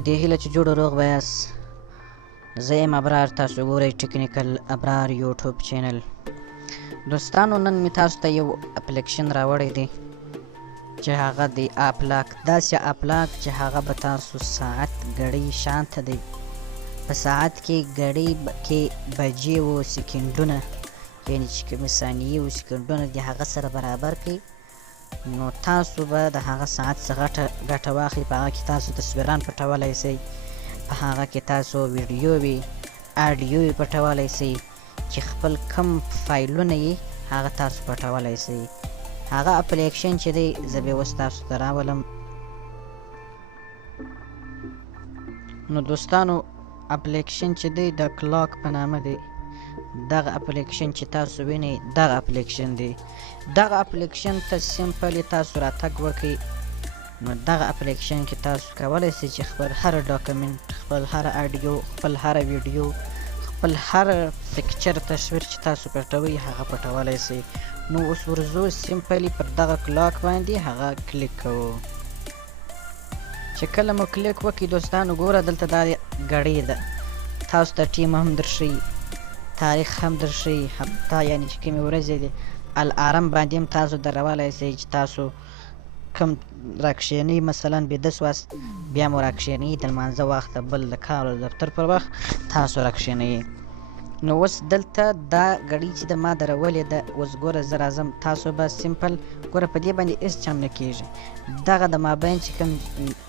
په دې هیله چې جوړ و روغ به یاست. زه یم ابرار، تاسو ګورئ ټیکنیکل ابرار یوټیوب چینل. دوستانو نن مې تاسو ته یو اپلیکشن راوړی دی چې هغه دی اپلاک. داسې اپلاک چې هغه به تاسو ساعت ګړۍ شانته دی، په ساعت کې ګړۍ کې بجې و سکندونه، یعنې چې کومې ثانیې و سکندونه دي هغه سره برابر کړي. نو تاسو به د هغه ساعت څخه ګټه واخلئ. په هغه کې تاسو تصویران پټولی شئ، په هغه کې تاسو ویډیووې آډیووې پټولی شئ، چې خپل کم فایلونه یې هغه تاسو پټولی شئ. هغه اپلیکشن چې دی زه به اوس تاسو ته راولم. نو دوستانو اپلیکشن چې دی د کلاک په نامه دی. دغه اپلیکشن چې تاسو وینئ دغه اپلیکشن دی. دغه اپلیکشن ته سمپلی تاسو راتګ وکړئ. نو دغه اپلیکشن کې تاسو کولی شئ چې خپل هر ډاکومنټ، خپل هر آډیو، خپل هر ویډیو، خپل هر پکچر تصویر چې تاسو پټوئ هغه پټولی شئ. نو اوس ورځو سمپلی پر دغه کلاک باندې هغه کلیک کوو. چې کله مو کلیک وکړئ دوستانو ګوره دلته دا ګړۍ ده، تاسو ته ټیم هم درښیي، تاریخ هم درښیي، هفته یعنې چې کومې ورځې دي. الارم باندې هم تاسو درولی شئ چې تاسو کم راکښېنئ، مثلا بیده سواست بیا مو راکښېنئ د لمانځه وخت ته، بل د کار او دفتر پر وخت تاسو راکښېنئ. نو اوس دلته دا ګړۍ چې د ما درولې ده، اوس ګوره زه راځم، تاسو به سمپل ګوره په دې باندې هېڅ چم نه کېږي. دغه د مابین چې کوم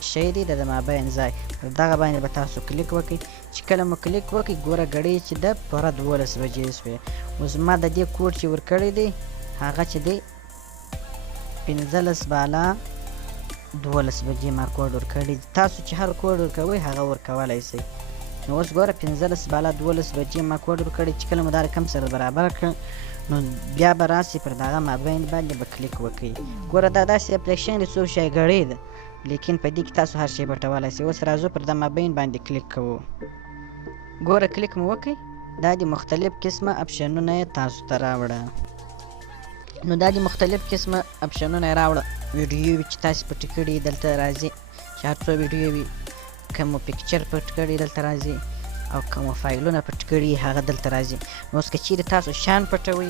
شی دی د مابین ځای، پر دغه باندې به تاسو کلیک وکړئ. چې کله مو کلیک وکړئ ګوره ګړۍ چې ده پوره 12 بجې شوې. اوس ما د دې کوډ چې ورکړی دی هغه چې دی 15 بالا 12 بجې ما کوډ ورکړی. تاسو چې هر کوډ ورکوئ هغه ورکولی شئ. نو اوس ګوره 15 بالا 12 بجې ما کوډ ورکړی. چې کله مو دا رقم سره برابر کړ نو بیا به راسئ پر دغه مابین باندې به کلیک وکړئ. ګوره دا داسې اپلیکشن دی څو شی ګړۍ ده، لیکن په دې کې تاسو هر شی پټولی شئ. اوس راځو پر د مابین باندې کلیک کوو. ګوره کلیک مو وکړئ، دا د مختلف قسمه اپشنونه یې تاسو ته راوړه. نو دا د مختلف قسمه اپشنونه یې راوړه. ویډیو چې تاسو پټې کړي دلته راځي، چې هر څو ویډیو وي، کوم پکچر پټ کړي دلته راځي، او کوم فایلونه پټ کړي هغه دلته راځي. نو اوس که چیرې تاسو شان پټوئ،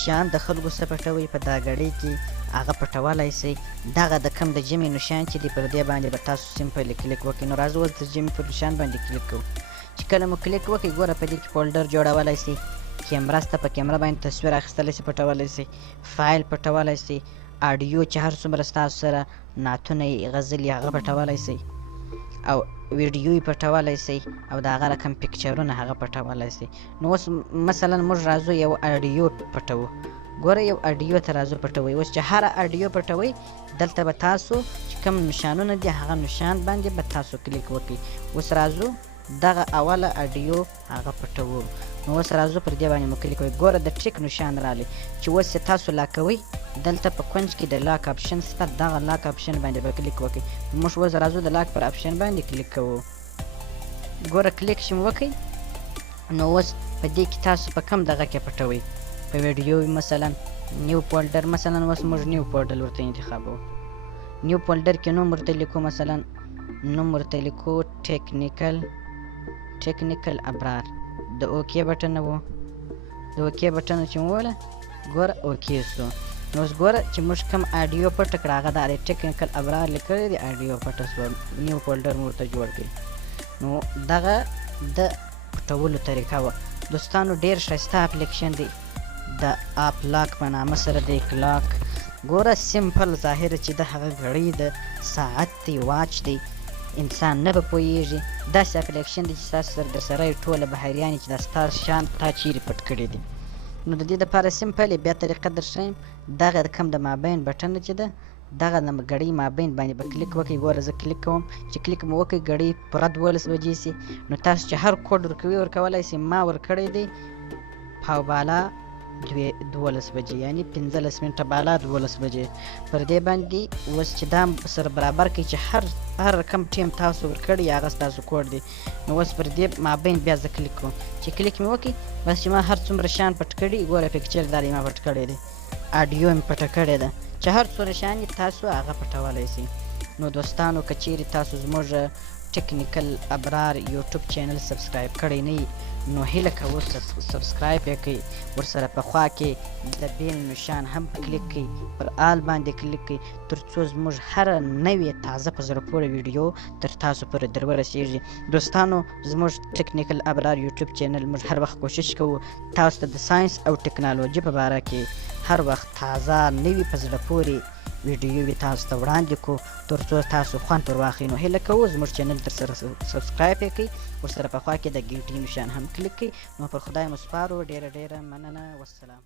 شان د خلکو څه پټوئ په دا ګړۍ کې هغه پټولی شئ. دغه د کم د جمعې نښان چې دی پر دې باندې به تاسو سمپلی کلیک وکړئ. نو راځو اوس د جمعې پر نښان باندې کلیک کوو. چې کله مو کلیک وکړئ ګوره په دې کې فولډر جوړولی شئ، کیمرا سته په کیمرا باندې تصویر اخیستلی شئ، پټولی شئ، فایل پټولی شئ، آډیو چې هر څومره ستاسو سره نعتونه یې غزل یې هغه پټولی شئ، او ویډیو یې پټولی شئ، او د هغه رقم پکچرونه هغه پټولی شئ. نو اوس مثلا موږ راځو یو آډیو پټوو. ګوره یو آډیو ته راځو پټوئ. اوس چې هره آډیو پټوئ دلته به تاسو چې کوم نښانونه دي هغه نښان باندې به تاسو کلیک وکړئ. اوس راځو دغه اوله آډیو هغه پټوو. نو اوس راځو پر دې باندې مو کلیک وکړئ. ګوره د ټیک نښان راغلی چې اوس یې تاسو لاکوئ. دلته په کونج کې د لاک اپشن شته، دغه لاک اپشن باندې به کلیک وکړئ. موږ اوس راځو د لاک پر اپشن باندې کلیک کوو. ګوره کلیک چې مو وکړئ نو اوس په دې کې تاسو په کم دغه کې پټوئ. په ویډیو مثلا نیو فولډر، مثلا اوس موږ نیو فولډر ورته انتخابوو. نیو فولډر کې نوم ورته لیکو، مثلا نوم ورته لیکو ټیکنیکل ابرار. د اوکې بټن وو، د اوکې بټن چې مو ووهله ګوره اوکې سو. نو اوس ګوره چې موږ کوم آډیو پټه کړه هغه د ټیکنیکل ابرار لیکلی دی، آډیو پټه سوه، نیو فولډر مو ورته جوړ کړي. نو دغه د پټولو طریقه وه. دوستانو ډېر ښایسته اپلیکشن دی د اپلاک په نامه سره دی کلاک. ګوره سمپل ظاهره چې د هغه ګړۍ ده، ساعت دی، واچ دی، انسان نه به پوهېږي. داسې اپلیکشن دی چې ستاسو سره درسره یې ټوله بهریانې چې دا ستاسو شیان تا چیرې پټ کړي دي. نو د دې دپاره سمپلې بیا طریقه درښیم. دغه د کم د مابین بټنه چې ده دغه د ګړۍ مابین باندې به کلیک وکړئ. ګوره زه کلیک کوم. چې کلیک مو وکړئ ګړۍ پوره 12 بجې شي. نو تاسو چې هر کوډ ورکوئ ورکولی شئ. ما ورکړی دی پاو بالا 12 بجې، یعنې 15 منټه بالا 12 بجې. پر دې باندې اوس چې دا سره برابر کړئ چې هر رقم ټیم تاسو ورکړی هغه ستاسو کوډ دی. نو اوس پر دې مابین بیا زه کلیک کوم. چې کلیک مې وکړئ بس چې ما هر څومره شیان پټ کړي ګوره پکچر دا ما پټ کړی دی، آډیو مې پټه کړې ده، چې هر څومره شیان تاسو هغه پټولی شئ. نو دوستانو که چیرې تاسو زموږ ټیکنیکل ابرار یوټیوب چینل سبسکرایب کړی نه یي نو هیله کوو سبسکرایب یې کړئ ورسره په خوا کې د بیل نشان هم کلیک کړئ پر آل باندې کلیک کړئ تر څو زموږ هره نوې تازه په زړه پورې ویډیو تر تاسو پورې در ورسیږي دوستانو زموږ ټیکنیکل ابرار یوټیوب چینل موږ هر وخت کوشش کوو تاسو ته د ساینس او ټیکنالوژي په باره کې هر وخت تازه نوي په زړه پورې ویډیووې تاسو ته وړاندې کړو تر څو تاسو خوند ور واخلئ نو هیله کوو زموږ چینل تر سره سبسکرایب یې کړئ ورسره په خوا کې د ګنټۍ نشان هم کلیک کړئ نو پر خدای مو سپارو ډېره مننه والسلام